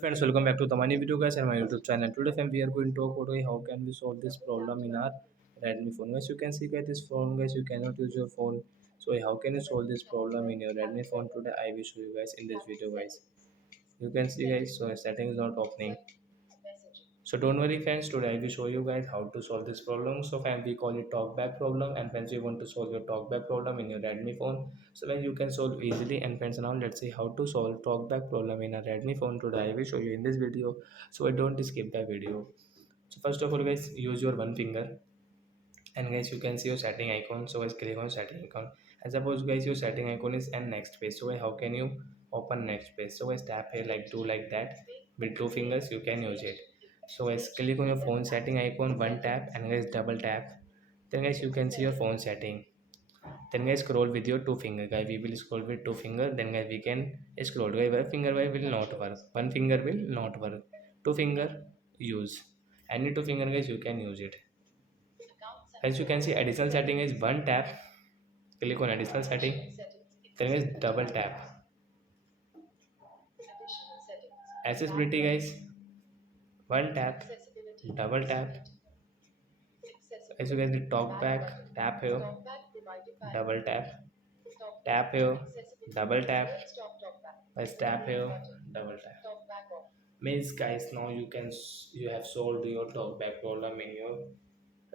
Friends, welcome back to the money video guys and my YouTube channel. Today friend, we are going to talk about how can we solve this problem in our Redmi phone. As you can see guys, this phone guys, you cannot use your phone. So how can you solve this problem in your Redmi phone? Today I will show you guys in this video guys. You can see guys, so setting is not opening. So don't worry friends, today I will show you guys how to solve this problem. So fam, we call it talkback problem, and friends, you want to solve your talkback problem in your Redmi phone. So when you can solve easily, and friends, now let's see how to solve talkback problem in a Redmi phone. Today I will show you in this video. So I don't skip the video. So first of all guys, use your one finger, and guys you can see your setting icon. So guys click on setting icon, and suppose guys your setting icon is and next page. So how can you open next page? So guys tap here like do like that with two fingers, you can use it. So guys click on your phone setting icon, one tap, and guys double tap. Then guys you can see your phone setting. Then guys scroll with your two finger. Guys we will scroll with two finger, then guys we can scroll. Guys one finger guys will not work, one finger will not work, two finger use, any two finger guys you can use it. As you can see, additional setting is one tap. Click on additional setting. Then is double tap. Accessibility guys, one tap, double tap. As you can see, talk back, tap here, double tap, tap here, double tap, press tap here, double tap. Means guys, now you have solved your talkback problem in your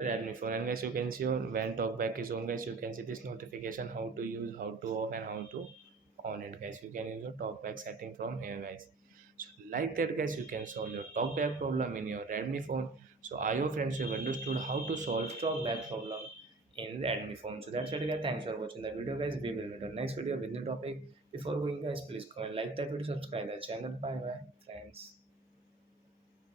Redmi phone. And guys you can see when talkback is on guys, you can see this notification, how to use, how to off, and how to on it guys. You can use your talkback setting from here guys. So like that guys, you can solve your talkback problem in your Redmi phone. So I hope friends you have understood how to solve talkback problem in Redmi phone. So that's it guys, thanks for watching the video guys. We will meet on next video with new topic. Before going guys, please comment, like that video, subscribe the channel. Bye bye friends.